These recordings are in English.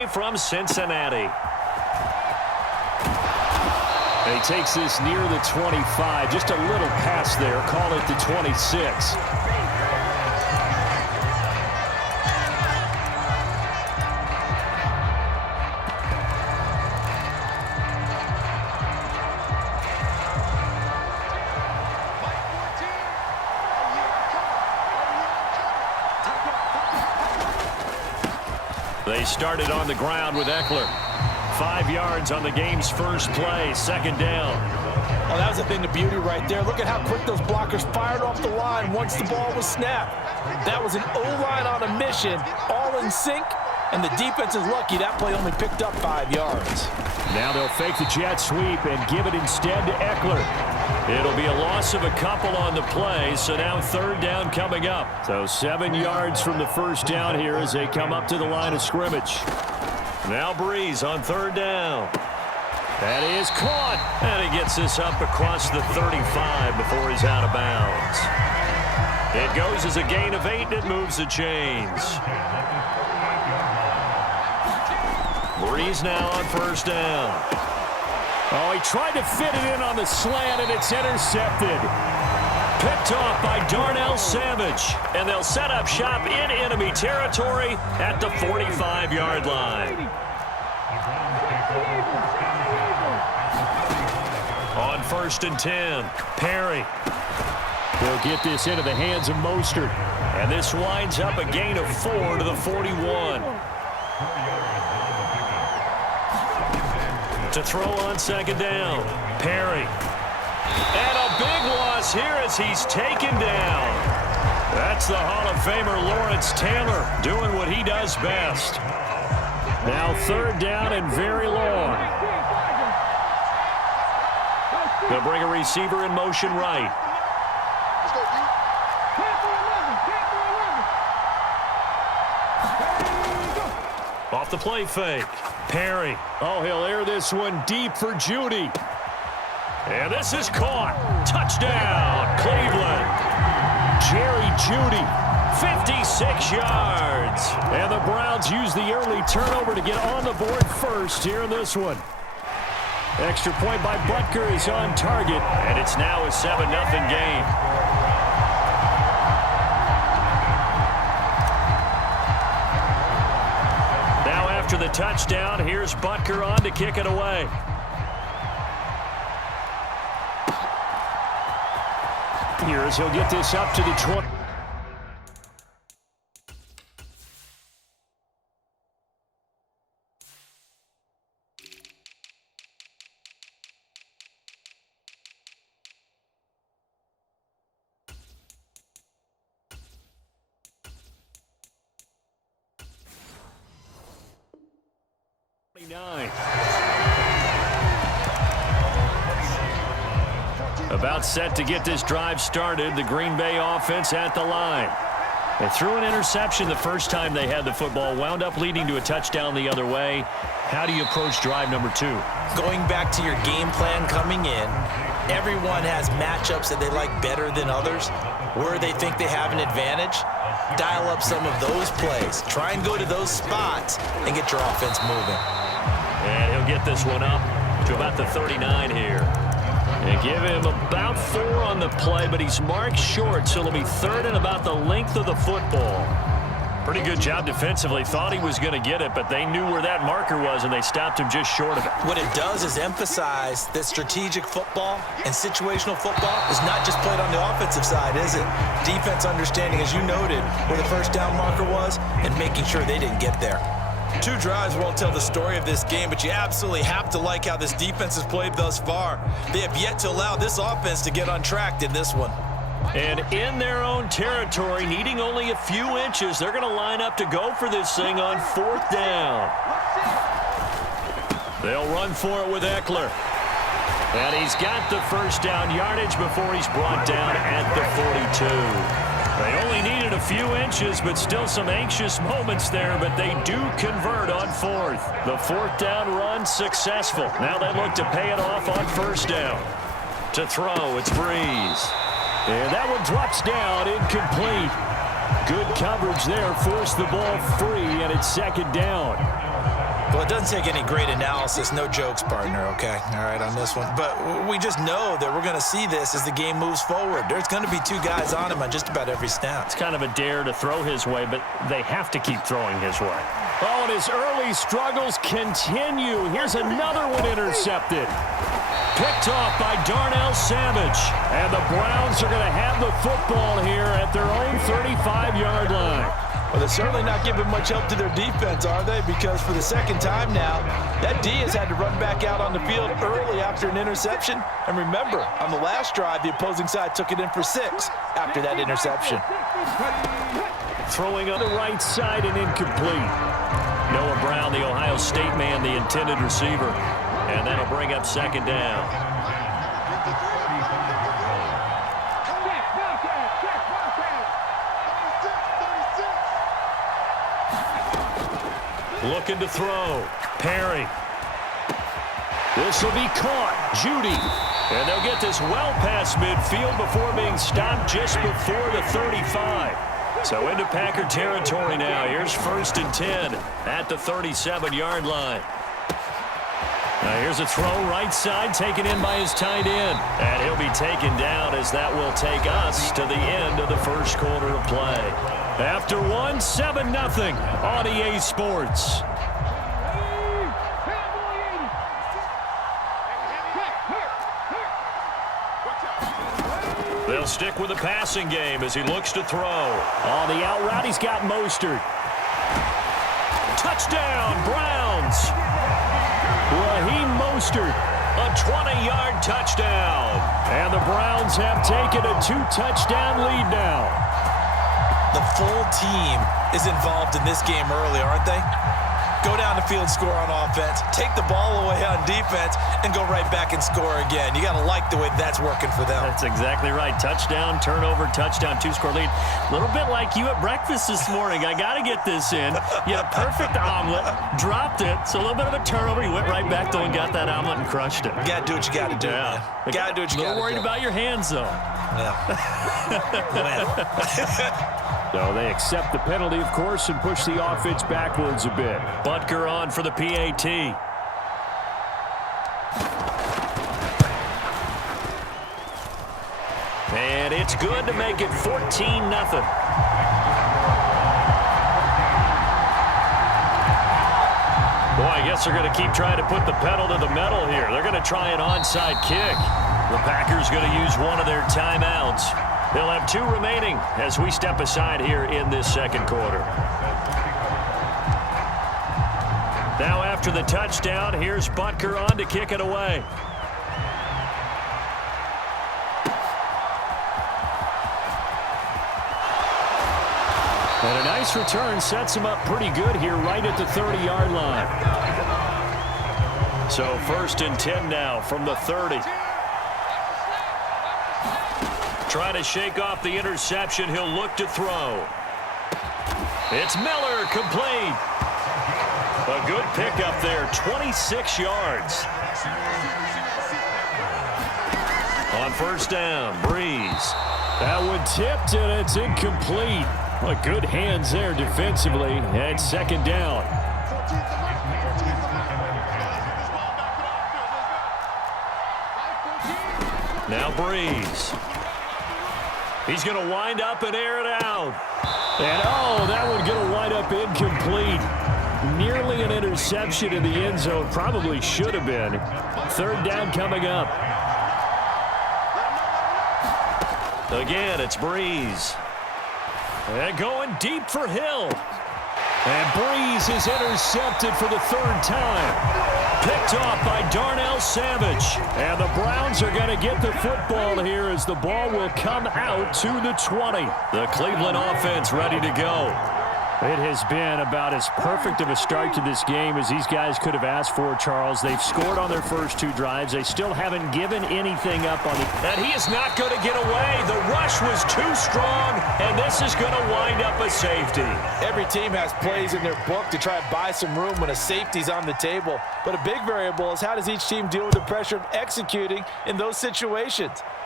From Cincinnati. And he takes this near the 25. Just a little pass there. Call it the 26. They started on the ground with Eckler. 5 yards on the game's first play. Second down. Oh, that was a thing of beauty right there. Look at how quick those blockers fired off the line once the ball was snapped. That was an O-line on a mission, all in sync, and the defense is lucky that play only picked up 5 yards. Now they'll fake the jet sweep and give it instead to Eckler. It'll be a loss of a couple on the play, so now third down coming up. So 7 yards from the first down here as they come up to the line of scrimmage. Now Breeze on third down. That is caught, and he gets this up across the 35 before he's out of bounds. It goes as a gain of 8, and it moves the chains. Breeze now on first down. Oh, he tried to fit it in on the slant, and it's intercepted. Picked off by Darnell Savage, and they'll set up shop in enemy territory at the 45-yard line. On first and 10, Perry. They'll get this into the hands of Mostert, and this winds up a gain of 4 to the 41. To throw on second down, Perry. And a big loss here as he's taken down. That's the Hall of Famer Lawrence Taylor doing what he does best. Now third down and very long. They'll bring a receiver in motion right. Off the play fake. Perry. Oh, he'll air this one deep for Judy. And this is caught. Touchdown, Cleveland. Jerry Judy, 56 yards. And the Browns use the early turnover to get on the board first here in this one. Extra point by Butker is on target, and it's now a 7-0 game. Now after the touchdown, here's Butker on to kick it away. Here as he'll get this up to the 20. About set to get this drive started, the Green Bay offense at the line. They threw an interception the first time they had the football, wound up leading to a touchdown the other way. How do you approach drive number 2? Going back to your game plan coming in, everyone has matchups that they like better than others, where they think they have an advantage. Dial up some of those plays. Try and go to those spots and get your offense moving. And he'll get this one up to about the 39 here. They give him about 4 on the play, but he's marked short, so it'll be third and about the length of the football. Pretty good job defensively. Thought he was going to get it, but they knew where that marker was, and they stopped him just short of it. What it does is emphasize that strategic football and situational football is not just played on the offensive side, is it? Defense understanding, as you noted, where the first down marker was and making sure they didn't get there. 2 drives won't tell the story of this game, but you absolutely have to like how this defense has played thus far. They have yet to allow this offense to get on track in this one. And in their own territory, needing only a few inches, they're going to line up to go for this thing on 4th down. They'll run for it with Eckler. And he's got the first down yardage before he's brought down at the 42. They only needed a few inches, but still some anxious moments there, but they do convert on 4th. The 4th down run successful. Now they look to pay it off on first down. To throw, it's Breeze. And that one drops down, incomplete. Good coverage there, forced the ball free, and it's second down. Well, it doesn't take any great analysis. No jokes, partner, okay? All right, on this one. But we just know that we're going to see this as the game moves forward. There's going to be two guys on him on just about every snap. It's kind of a dare to throw his way, but they have to keep throwing his way. Oh, and his early struggles continue. Here's another one intercepted. Picked off by Darnell Savage. And the Browns are going to have the football here at their own 35-yard line. Well, they're certainly not giving much help to their defense, are they? Because for the second time now, that D has had to run back out on the field early after an interception. And remember, on the last drive, the opposing side took it in for 6 after that interception. Throwing on the right side and incomplete. Noah Brown, the Ohio State man, the intended receiver. And that'll bring up second down. Looking to throw. Perry. This will be caught. Judy. And they'll get this well past midfield before being stopped just before the 35. So into Packer territory now. Here's 1st and 10 at the 37-yard line. Now here's a throw right side taken in by his tight end. And he'll be taken down as that will take us to the end of the first quarter of play. After 1, 7-0 on EA Sports. They'll stick with the passing game as he looks to throw. On the out route, he's got Mostert. Touchdown, Browns. Raheem Mostert, a 20-yard touchdown. And the Browns have taken a 2-touchdown lead now. The full team is involved in this game early, aren't they? Go down the field, score on offense, take the ball away on defense, and go right back and score again. You got to like the way that's working for them. That's exactly right. Touchdown, turnover, touchdown, 2-score lead. A little bit like you at breakfast this morning. I got to get this in. You had a perfect omelet, dropped it, so a little bit of a turnover. You went right back though and got that omelet and crushed it. You got to do what you got to do, yeah. Man. Got to do what you got to do. A little worried about your hands, though. Yeah. So they accept the penalty, of course, and push the offense backwards a bit. Butker on for the PAT. And it's good to make it 14-0. Boy, I guess they're going to keep trying to put the pedal to the metal here. They're going to try an onside kick. The Packers going to use one of their timeouts. They'll have 2 remaining as we step aside here in this second quarter. Now after the touchdown, here's Butker on to kick it away. And a nice return sets him up pretty good here right at the 30-yard line. So 1st and 10 now from the 30. Trying to shake off the interception. He'll look to throw. It's Miller, complete. A good pickup there, 26 yards. On 1st down, Breeze. That one tipped and it's incomplete. Well, good hands there defensively. And 2nd down. Now Breeze. He's going to wind up and air it out. And, oh, that one going to wind up incomplete. Nearly an interception in the end zone. Probably should have been. 3rd down coming up. Again, it's Breeze. And going deep for Hill. And Breeze is intercepted for the 3rd time. Picked off by Darnell Savage. And the Browns are going to get the football here as the ball will come out to the 20. The Cleveland offense ready to go. It has been about as perfect of a start to this game as these guys could have asked for, Charles. They've scored on their first 2 drives. They still haven't given anything up on it. And he is not going to get away. The rush was too strong, and this is going to wind up a safety. Every team has plays in their book to try to buy some room when a safety's on the table. But a big variable is how does each team deal with the pressure of executing in those situations.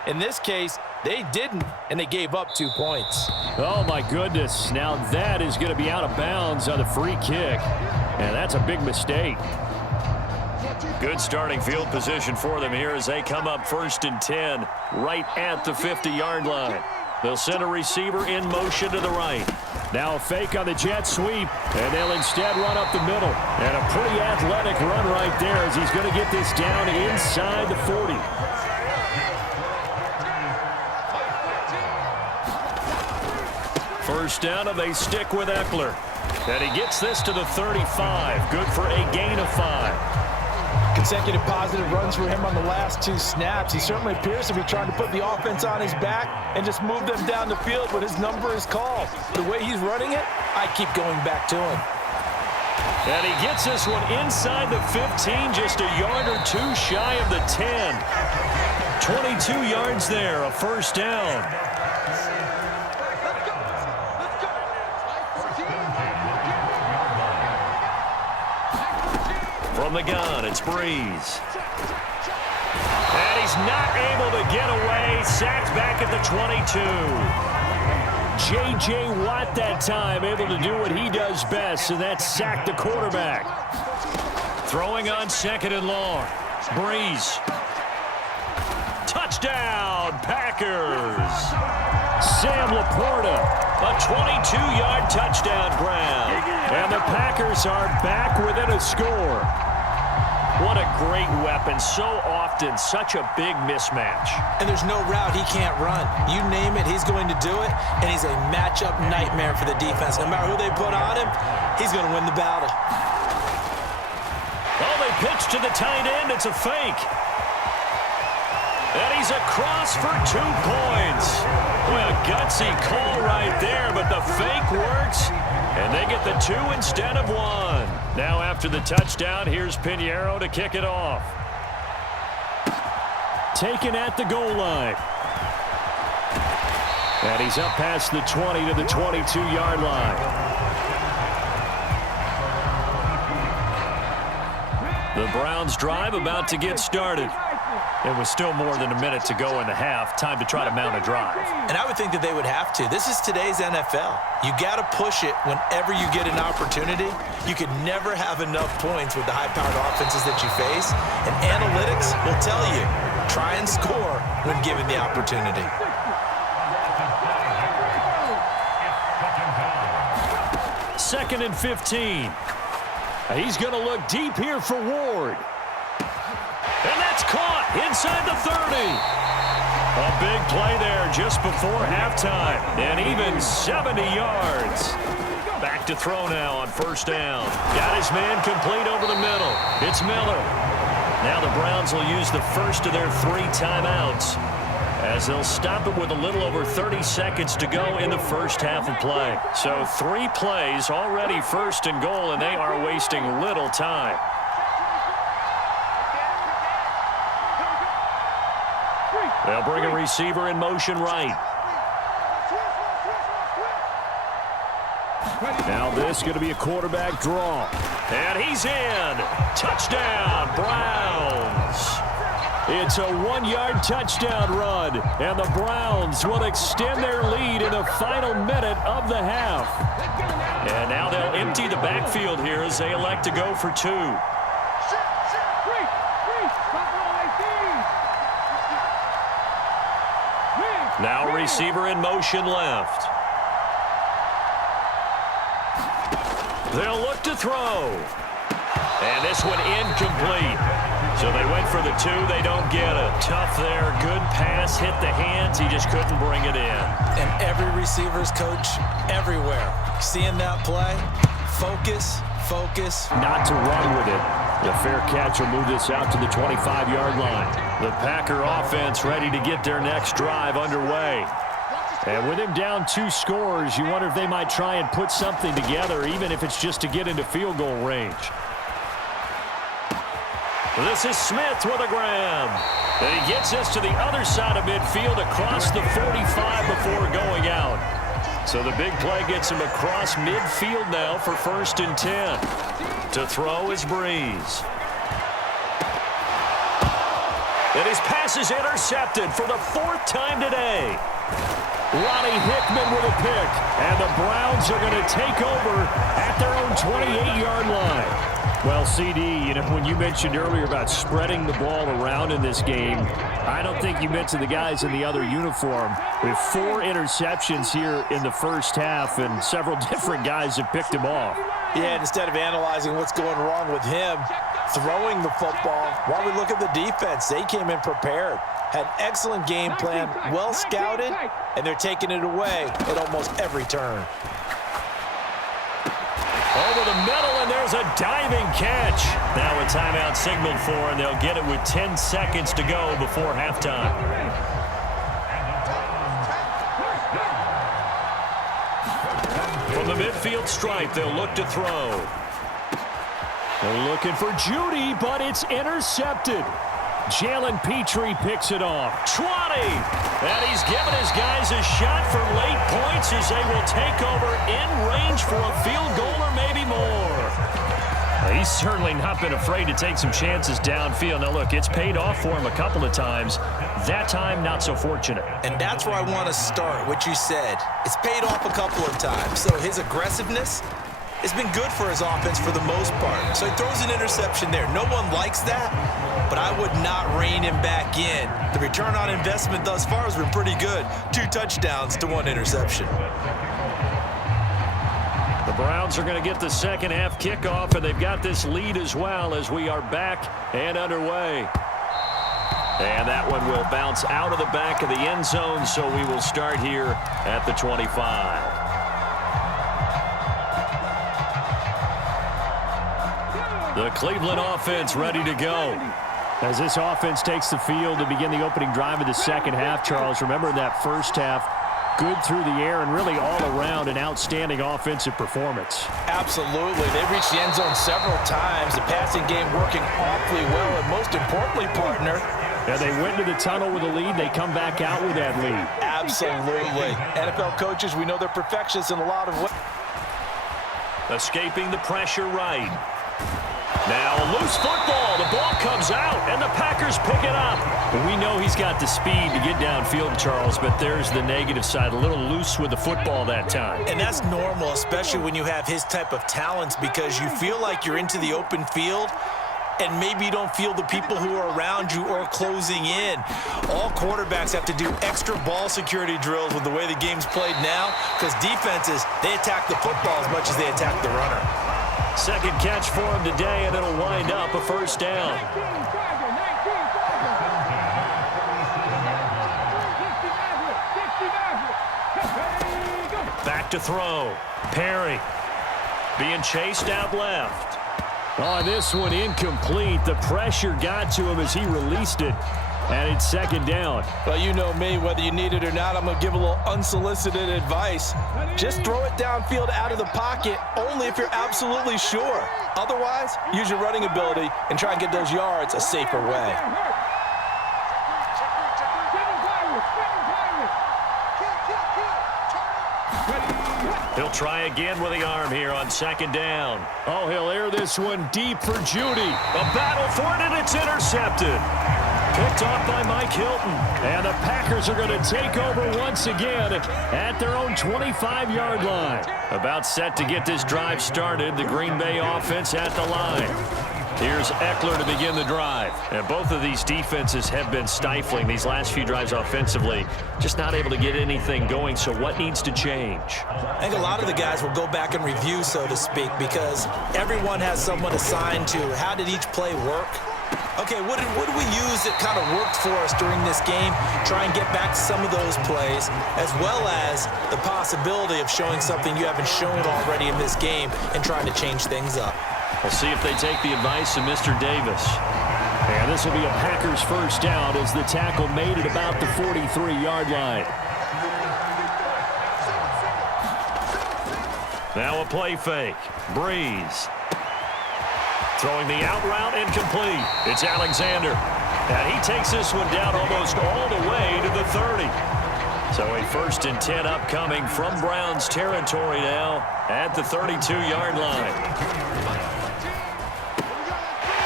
In this case, they didn't, and they gave up 2 points. Oh, my goodness. Now that is going to be out of bounds on the free kick. And that's a big mistake. Good starting field position for them here as they come up 1st and 10 right at the 50-yard line. They'll send a receiver in motion to the right. Now a fake on the jet sweep, and they'll instead run up the middle. And a pretty athletic run right there as he's going to get this down inside the 40. First down, and they stick with Eckler. And he gets this to the 35. Good for a gain of 5. Consecutive positive runs for him on the last 2 snaps. He certainly appears to be trying to put the offense on his back and just move them down the field, but his number is called. The way he's running it, I keep going back to him. And he gets this one inside the 15, just a yard or 2 shy of the 10. 22 yards there, a first down. From the gun, it's Breeze. And he's not able to get away. Sacked back at the 22. J.J. Watt that time able to do what he does best, and that's sack the quarterback. Throwing on 2nd and long. Breeze. Touchdown, Packers. Sam Laporta, a 22-yard touchdown grab. And the Packers are back within a score. What a great weapon. So often, such a big mismatch. And there's no route he can't run. You name it, he's going to do it, and he's a matchup nightmare for the defense. No matter who they put on him, he's going to win the battle. Oh, they pitch to the tight end. It's a fake. And he's across for 2 points. Boy, a gutsy call right there, but the fake works, and they get the 2 instead of 1. Now after the touchdown, here's Pinheiro to kick it off. Taken at the goal line. And he's up past the 20 to the 22-yard line. The Browns drive about to get started. It was still more than a minute to go in the half. Time to try to mount a drive. And I would think that they would have to. This is today's NFL. You got to push it whenever you get an opportunity. You could never have enough points with the high-powered offenses that you face. And analytics will tell you, try and score when given the opportunity. Second and 15. He's going to look deep here for Ward. And that's caught inside the 30. A big play there just before halftime. And even 70 yards. Back to throw now on first down. Got his man complete over the middle. It's Miller. Now the Browns will use the first of their 3 timeouts as they'll stop it with a little over 30 seconds to go in the first half of play. So 3 plays already first and goal, and they are wasting little time. They'll bring a receiver in motion right. Now this is going to be a quarterback draw. And he's in. Touchdown, Browns. It's a 1-yard touchdown run. And the Browns will extend their lead in the final minute of the half. And now they'll empty the backfield here as they elect to go for 2. Now receiver in motion left. They'll look to throw. And this one incomplete. So they went for the 2. They don't get it. Tough there. Good pass. Hit the hands. He just couldn't bring it in. And every receiver's coach everywhere. Seeing that play, focus, focus. Not to run with it. The fair catch will move this out to the 25-yard line. The Packer offense ready to get their next drive underway. And with him down 2 scores, you wonder if they might try and put something together, even if it's just to get into field goal range. This is Smith with a grab. And he gets us to the other side of midfield across the 45 before going out. So the big play gets him across midfield now for 1st and 10. To throw is Breeze. And his pass is intercepted for the 4th time today. Ronnie Hickman with a pick. And the Browns are going to take over at their own 28-yard line. Well, CD, when you mentioned earlier about spreading the ball around in this game, I don't think you mentioned the guys in the other uniform. We have 4 interceptions here in the first half, and several different guys have picked him off. Yeah, and instead of analyzing what's going wrong with him, throwing the football, while we look at the defense, they came in prepared, had excellent game plan, well scouted, and they're taking it away at almost every turn. Over the middle, and there's a diving catch. Now a timeout signaled for, and they'll get it with 10 seconds to go before halftime. From the midfield stripe, they'll look to throw. They're looking for Judy, but it's intercepted. Jalen Petrie picks it off. 20! And he's given his guys a shot for late points as they will take over in range for a field goal or maybe more. He's certainly not been afraid to take some chances downfield. Now, look, it's paid off for him a couple of times. That time, not so fortunate. And that's where I want to start, what you said. It's paid off a couple of times. So his aggressiveness has been good for his offense for the most part. So he throws an interception there. No one likes that, but I would not rein him back in. The return on investment thus far has been pretty good. 2 touchdowns to 1 interception. The Browns are going to get the second half kickoff, and they've got this lead as well as we are back and underway. And that one will bounce out of the back of the end zone, so we will start here at the 25. The Cleveland offense ready to go. As this offense takes the field to begin the opening drive of the second half, Charles, remember in that first half, good through the air and really all around an outstanding offensive performance. Absolutely. They've reached the end zone several times. The passing game working awfully well, and most importantly, partner, yeah, they went to the tunnel with a lead. They come back out with that lead. Absolutely. NFL coaches, we know they're perfectionists in a lot of ways. Escaping the pressure right. Now a loose football. The ball comes out, and the Packers pick it up. We know he's got the speed to get downfield, Charles, but there's the negative side. A little loose with the football that time. And that's normal, especially when you have his type of talents, because you feel like you're into the open field, and maybe you don't feel the people who are around you or closing in. All quarterbacks have to do extra ball security drills with the way the game's played now, because defenses, they attack the football as much as they attack the runner. Second catch for him today, and it'll wind up a first down. Back to throw. Perry being chased out left. Oh, this one incomplete. The pressure got to him as he released it, and it's second down. Well, you know me, whether you need it or not, I'm going to give a little unsolicited advice. Just throw it downfield out of the pocket only if you're absolutely sure. Otherwise, use your running ability and try and get those yards a safer way. He'll try again with the arm here on second down. Oh, he'll air this one deep for Judy. A battle for it, and it's intercepted. Picked off by Mike Hilton. And the Packers are going to take over once again at their own 25-yard line. About set to get this drive started. The Green Bay offense at the line. Here's Eckler to begin the drive. And both of these defenses have been stifling these last few drives offensively. Just not able to get anything going, so what needs to change? I think a lot of the guys will go back and review, so to speak, because everyone has someone assigned to how did each play work. Okay, what do we use that kind of worked for us during this game? Try and get back to some of those plays, as well as the possibility of showing something you haven't shown already in this game and trying to change things up. We'll see if they take the advice of Mr. Davis. And this will be a Packers first down as the tackle made at about the 43-yard line. Now a play fake. Breeze. Throwing the out route incomplete. It's Alexander. And he takes this one down almost all the way to the 30. So a 1st and 10 upcoming from Browns territory now at the 32-yard line.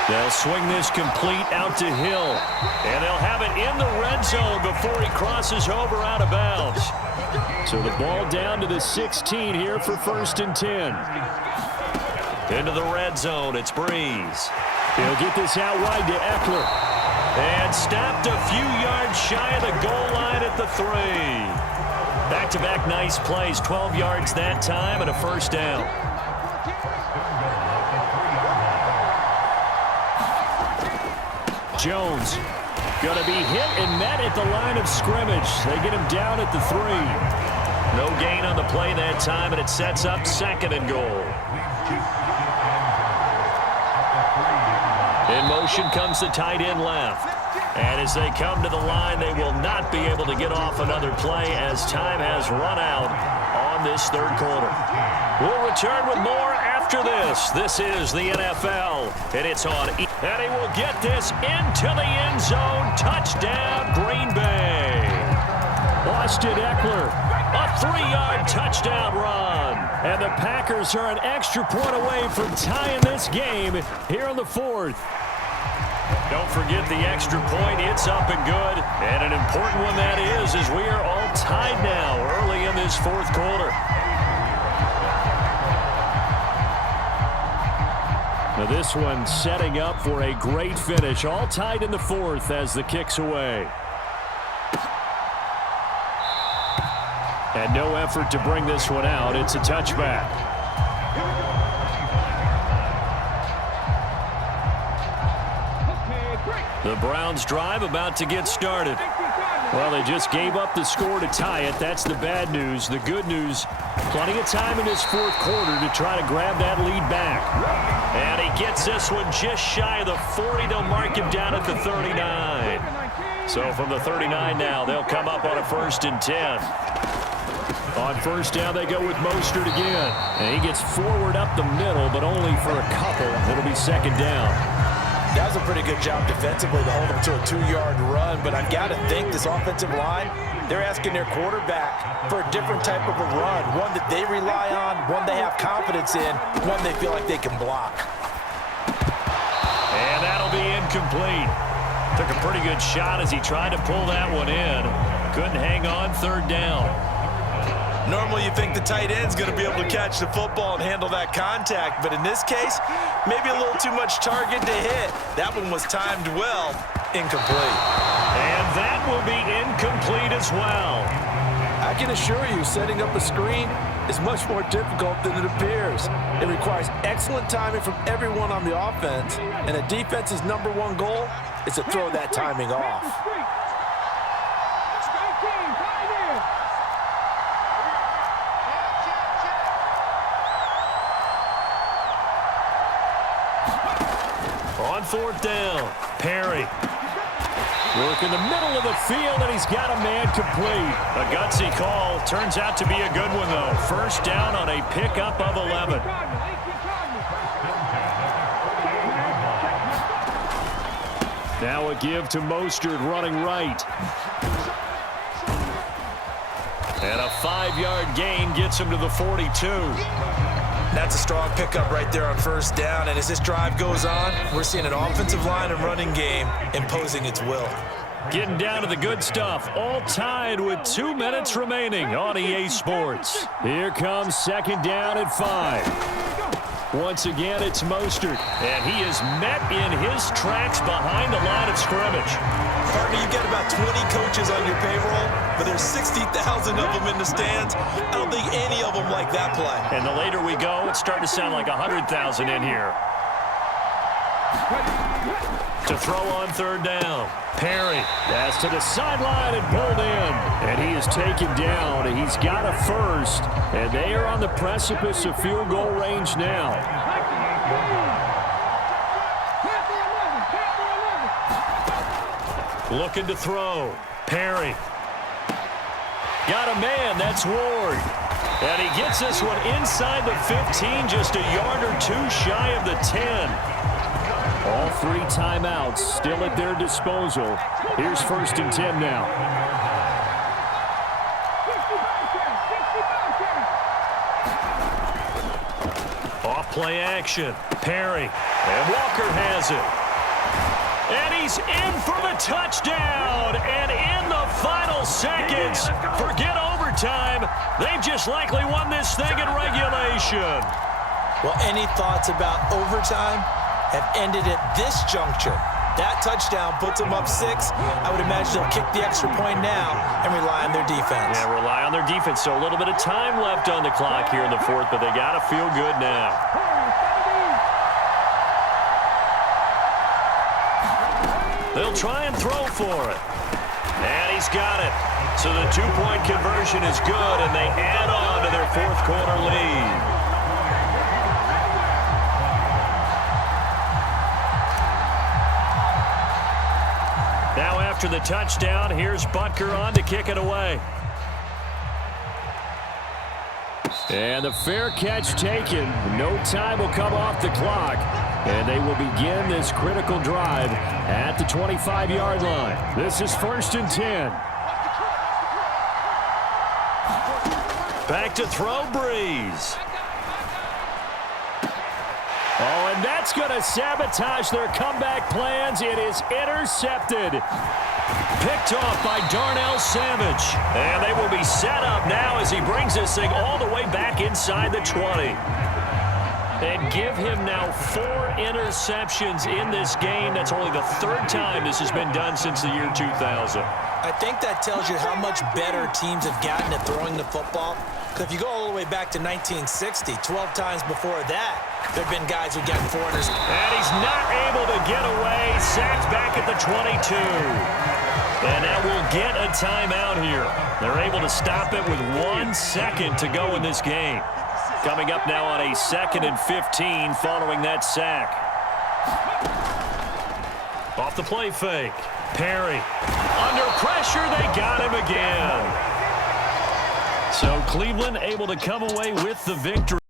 They'll swing this complete out to Hill. And they'll have it in the red zone before he crosses over out of bounds. So the ball down to the 16 here for 1st and 10. Into the red zone, it's Breeze. He'll get this out wide to Eckler. And stopped a few yards shy of the goal line at the 3. Back-to-back nice plays, 12 yards that time and a 1st down. Jones going to be hit and met at the line of scrimmage. They get him down at the 3. No gain on the play that time, and it sets up 2nd and goal. In motion comes the tight end left. And as they come to the line, they will not be able to get off another play as time has run out on this 3rd quarter. We'll return with more after this. This is the NFL, and it's on. And he will get this into the end zone. Touchdown, Green Bay. Austin Eckler, a 3-yard touchdown run. And the Packers are an extra point away from tying this game here in the 4th. Don't forget the extra point. It's up and good. And an important one that is, as we are all tied now early in this 4th quarter. Now this one setting up for a great finish. All tied in the 4th as the kick's away. And no effort to bring this one out. It's a touchback. The Browns drive about to get started. Well, they just gave up the score to tie it. That's the bad news. The good news, plenty of time in this 4th quarter to try to grab that lead back. And he gets this one just shy of the 40. They'll mark him down at the 39. So from the 39 now, they'll come up on a 1st and 10. On 1st down, they go with Mostert again. And he gets forward up the middle, but only for a couple. It'll be 2nd down. That was a pretty good job defensively to hold him to a 2-yard run, but I've got to think this offensive line, they're asking their quarterback for a different type of a run, one that they rely on, one they have confidence in, one they feel like they can block. And that'll be incomplete. Took a pretty good shot as he tried to pull that one in. Couldn't hang on 3rd down. Normally you think the tight end's going to be able to catch the football and handle that contact, but in this case, maybe a little too much target to hit. That one was timed well. Incomplete. And that will be incomplete as well. I can assure you, setting up a screen is much more difficult than it appears. It requires excellent timing from everyone on the offense, and a defense's #1 goal is to throw that timing off. On 4th down, Perry. Work in the middle of the field, and he's got a man complete. A gutsy call. Turns out to be a good one, though. 1st down on a pickup of 11. Now a give to Mostert running right. And a 5-yard gain gets him to the 42. That's a strong pickup right there on 1st down, and as this drive goes on, we're seeing an offensive line and running game imposing its will. Getting down to the good stuff, all tied with 2 minutes remaining on EA Sports. Here comes 2nd down at 5. Once again, it's Mostert, and he is met in his tracks behind the line of scrimmage. Partner, you've got about 20 coaches on your payroll, but there's 60,000 of them in the stands. I don't think any of them like that play. And the later we go, it's starting to sound like 100,000 in here. To throw on 3rd down. Perry, pass to the sideline and pulled in. And he is taken down. He's got a 1st, and they are on the precipice of field goal range now. Looking to throw. Perry. Got a man. That's Ward. And he gets this one inside the 15, just a yard or 2 shy of the 10. All 3 timeouts still at their disposal. Here's 1st and 10 now. Off play action. Perry And Walker has it. And he's in for the touchdown. And in the final seconds, forget overtime. They've just likely won this thing in regulation. Well, any thoughts about overtime have ended at this juncture. That touchdown puts them up 6. I would imagine they'll kick the extra point now and rely on their defense. Yeah, rely on their defense. So a little bit of time left on the clock here in the fourth, but they got to feel good now. They'll try and throw for it. And he's got it. So the two-point conversion is good, and they add on to their fourth quarter lead. Now after the touchdown, here's Butker on to kick it away. And the fair catch taken. No time will come off the clock. And they will begin this critical drive at the 25-yard line. This is 1st and 10. Back to throw, Breeze. Oh, and that's going to sabotage their comeback plans. It is intercepted. Picked off by Darnell Savage. And they will be set up now as he brings this thing all the way back inside the 20. And give him now 4 interceptions in this game. That's only the 3rd time this has been done since the year 2000. I think that tells you how much better teams have gotten at throwing the football. Because if you go all the way back to 1960, 12 times before that, there have been guys who've gotten 4 interceptions. And he's not able to get away. Sacked back at the 22. And that will get a timeout here. They're able to stop it with 1 second to go in this game. Coming up now on a 2nd and 15 following that sack. Off the play fake. Perry. Under pressure, they got him again. So Cleveland able to come away with the victory.